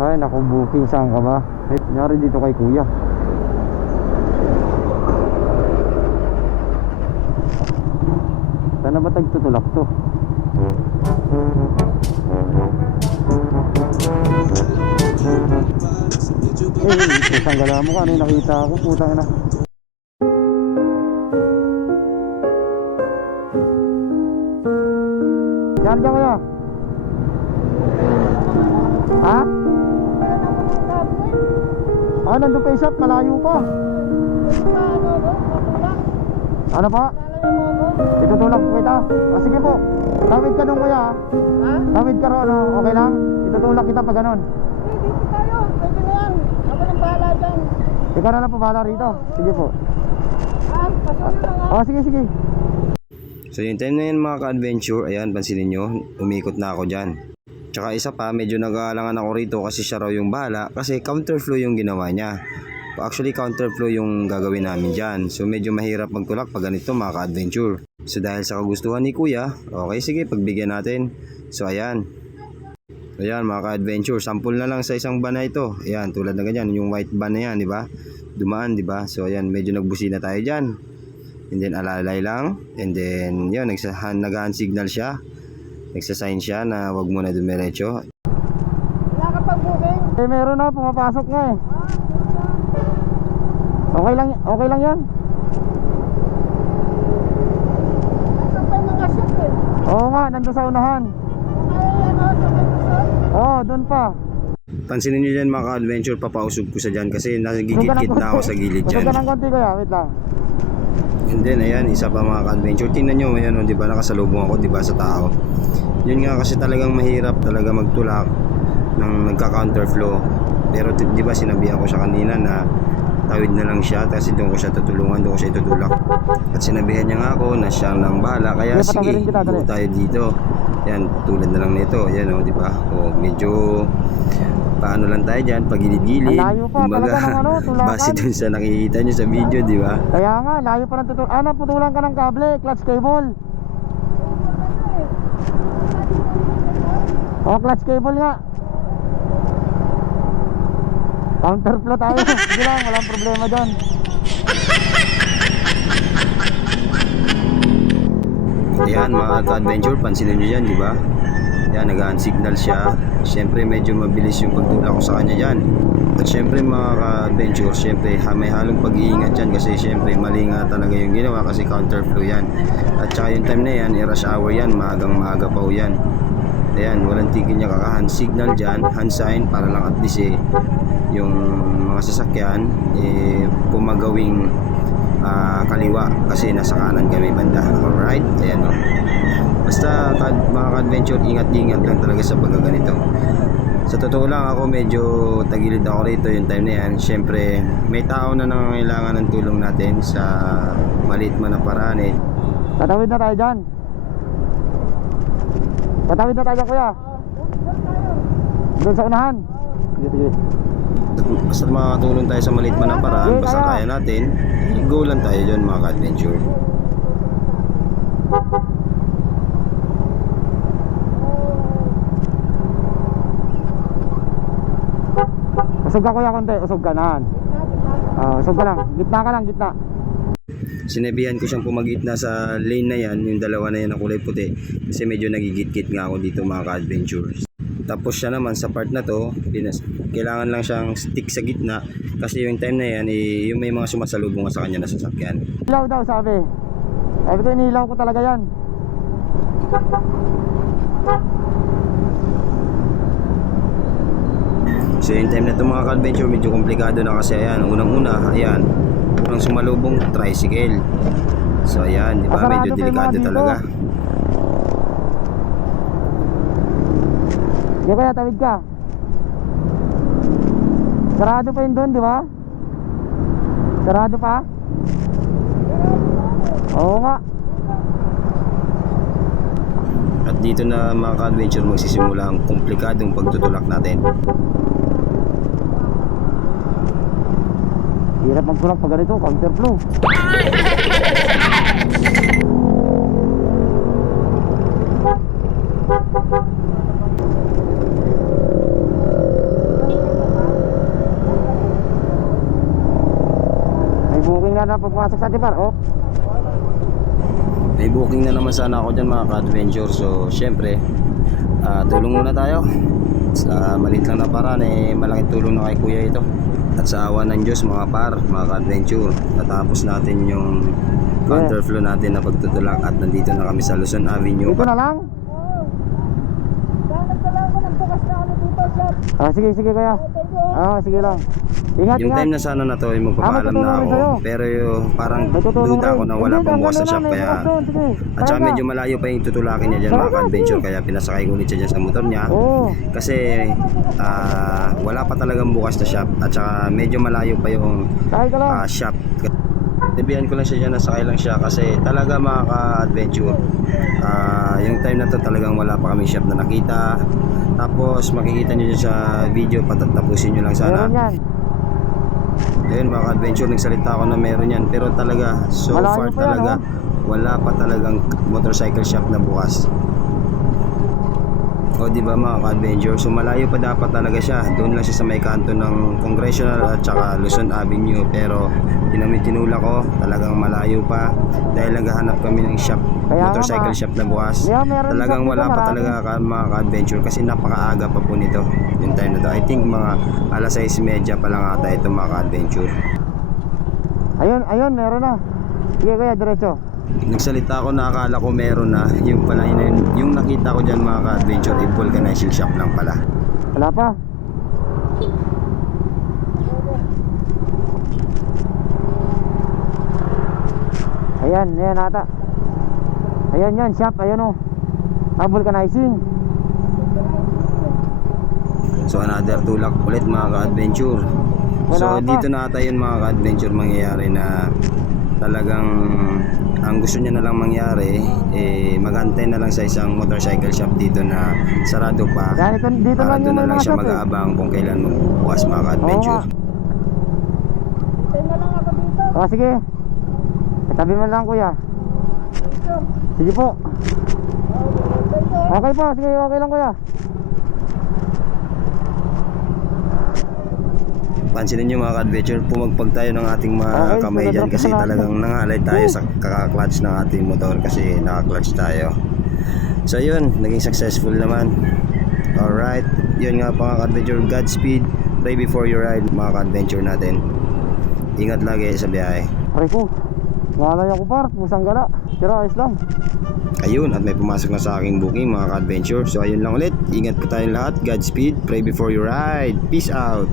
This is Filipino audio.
Ay, naku, booking saan ka ba? Eh, Nyari dito kay kuya. Saan na ba tagtutulak to? Eh, isang gala mo ka, ano yung nakita ako, putang ina. Yan ka kaya? Ha? Ah, nandun pa yung shop, malayo pa. Ano pa? Itutulak po kita. O sige po. Tawid ka nung kuya. ha? Tawid ka ron, oh. okay lang? Itutulak kita pag ganun. Dito tayo. Pwede na yan. Ako nang bahala dyan. Ikaw na lang po bahala rito. Sige po. Ha? Pasunod lang ha. Oh, sige, sige. So yung time na yun mga ka-adventure, ayan, pansinin nyo, umikot na ako dyan. Tsaka isa pa, medyo nag-aalangan ako rito kasi siya raw yung bahala kasi counterflow yung ginawa niya. Actually, counterflow yung gagawin namin dyan. So medyo mahirap magtulak pag ganito mga ka-adventure. So dahil sa kagustuhan ni kuya, okay sige, pagbigyan natin. So ayan. Ayan mga ka-adventure, sample na lang sa isang van na ito. Ayan, tulad na ganyan, yung white van na yan, di ba? Dumaan, di ba? So ayan, medyo nagbusina tayo dyan. And then alalay lang. And then yun, nagsahan, nag signal siya. Nagsasign siya na wag mo na dumiretso. Wala ka pang booking. Eh, meron na, pumapasok nga eh. Okay lang, okay lang yan. Saan pa mga ship eh? Oo nga, nandun sa unahan. Ano? Oo, oh, doon pa. Pansinin nyo dyan mga ka-adventure, papausog ko sa dyan kasi nagigit-git na ako sa gilid dyan. ka ng konti kuya, wait lang. And then ayan, isa pa mga ka-adventure. Tingnan nyo, ayan, oh, di ba nakasalubong ako, di ba sa tao. Yun nga kasi talagang mahirap talaga magtulak ng nagka-counterflow. Pero di ba sinabihan ko siya kanina na tawid na lang siya kasi doon ko siya tutulungan, doon ko siya itutulak. At sinabihan niya nga ako na siya lang bahala. Kaya Sige, sige, tayo dito. Yan, tulad na lang nito. Yan o, di ba? O, medyo paano lang tayo dyan, pagilid-gilid. Layo pa, talaga ng ano, tulakan. base dun sa nakikita nyo sa video, di ba? Kaya nga, layo pa ng tutul... Ah, naputulan ka ng kable, clutch cable. Oh, clutch cable nga. Counterflow tayo. Sige lang, walang problema dyan. Ayan mga ka-adventure, pansinin nyo yan, di ba? Yan, nag signal siya. Siyempre medyo mabilis yung pagtulak ko sa kanya yan. At siyempre mga ka-adventure, siyempre may halong pag-iingat yan kasi siyempre mali nga talaga yung ginawa kasi counterflow yan. At saka yung time na yan, rush hour yan, maagang maaga pa yan. Ayan, walang tigil niya kaka-hand signal dyan, hand sign para lang at least eh, yung mga sasakyan eh, pumagawing ah, kaliwa kasi nasa kanan kami banda. Alright? Ayan o. Basta mga ka-adventure, ingat-ingat lang talaga sa pagkaganito. Sa totoo lang ako medyo tagilid ako rito yung time na yan. Siyempre, may tao na nangangailangan ng tulong natin sa maliit man na paraan eh. Tatawid na tayo dyan. Tatawid na tayo dyan, kuya. Doon sa unahan. Sige, sige. Basta makakatulong tayo sa maliit man na paraan, basta kaya. natin, go lang tayo dyan mga ka-adventure. Usog ka, kuya, konti. Usog ka na. Ah, usog ka lang. Gitna ka lang, gitna. Sinabihan ko siyang pumagitna sa lane na yan, yung dalawa na yan na kulay puti. Kasi medyo nagigit-git nga ako dito mga ka-adventures. Tapos siya naman sa part na to, pinas, kailangan lang siyang stick sa gitna. Kasi yung time na yan, eh, yung may mga sumasalubong sa kanya na sasakyan. Ilaw daw, sabi. Sabi ko, inilaw ko talaga yan. So yung time na to mga ka-adventure, medyo komplikado na kasi ayan, unang-una, ayan, unang sumalubong tricycle. So ayan, di ba, medyo delikado talaga. Sige, kuya, tawid ka. Sarado pa yun doon, di ba? Sarado pa? Oo nga. At dito na mga ka-adventure magsisimula ang komplikadong pagtutulak natin. Hirap magtulak pag ganito, counterflow. Booking na na pagpasok sa ating par. Oh. May booking na naman sana ako dyan mga ka-adventure. So, syempre, ah, tulong muna tayo. Sa malit lang na paraan, eh, malaking tulong na kay kuya ito. At sa awa ng Diyos mga par, mga ka-adventure, natapos natin yung counterflow natin na pagtutulak at nandito na kami sa Luzon Avenue. Dito na lang. Oo. Kaya nagdala ako ng bukas na ano dito, shop. Ah, sige, sige kuya. Ah, sige lang. Ingat, Yung ingat. time na sana na to ay magpapaalam na Ah, ako. matutulong rin Pero yung parang duda ako na wala pang bukas sa shop may kaya at saka medyo malayo pa yung tutulakin niya dyan mga sige. kaya pinasakay ko ulit siya dyan sa motor niya. Kasi ah, wala pa talagang bukas na shop at saka medyo malayo pa yung ah, shop. Tibihan ko lang siya dyan, nasakay lang siya kasi talaga mga ka-adventure. ah, yung time na to talagang wala pa kami shop na nakita. Tapos makikita nyo sa video, patatapusin nyo lang sana. Ayun mga ka-adventure, nagsalita ako na meron yan. Pero talaga, so Malayo far talaga, oh. wala pa talagang motorcycle shop na bukas. O di ba mga ka-adventure, so malayo pa dapat talaga siya. Doon lang siya sa may kanto ng Congressional at saka Luzon Avenue. Pero tinula ko, talagang malayo pa. Dahil naghahanap kami ng shop, Kaya motorcycle shop na bukas. Meron Talagang wala pa talaga ka, mga ka-adventure kasi napakaaga pa po nito. Yung time na to. I think mga alas 6.30 pa lang ata ito mga ka-adventure. Ayun, ayun, meron na. Sige kuya, diretso. Nagsalita ako na akala ko meron na yung pala yun, yung nakita ko dyan mga ka-adventure ay vulcanizing shop lang pala. Wala pa. Ayan, ayan ata. Ayan yan, shop, ayan o. Ah, vulcanizing. So another tulak ulit mga ka-adventure. So pa. dito na ata yun mga ka-adventure mangyayari na talagang ang gusto niya na lang mangyari eh magantay na lang sa isang motorcycle shop dito na sarado pa Yan, ito, dito para lang doon na lang siya mag-aabang kung kailan magbubukas mga ka-adventure. Dito. Oh, sige. Tabi mo lang kuya. Sige po. Okay po, sige, okay lang kuya. Pansinin nyo mga ka-adventure, pumagpag tayo ng ating mga Okay, kamay dyan kasi talagang nangalay tayo sa kakaklatch ng ating motor kasi nakaklatch tayo. So yun, naging successful naman. Alright, yun nga mga ka-adventure, Godspeed, pray before you ride mga ka-adventure natin. Ingat lagi sa biyahe. Aray po. Ngalay ako par, pusang gala. Pero ayos lang. Ayun, at may pumasok na sa aking booking mga ka-adventure. So ayun lang ulit, ingat po tayong lahat, Godspeed, pray before you ride. Peace out!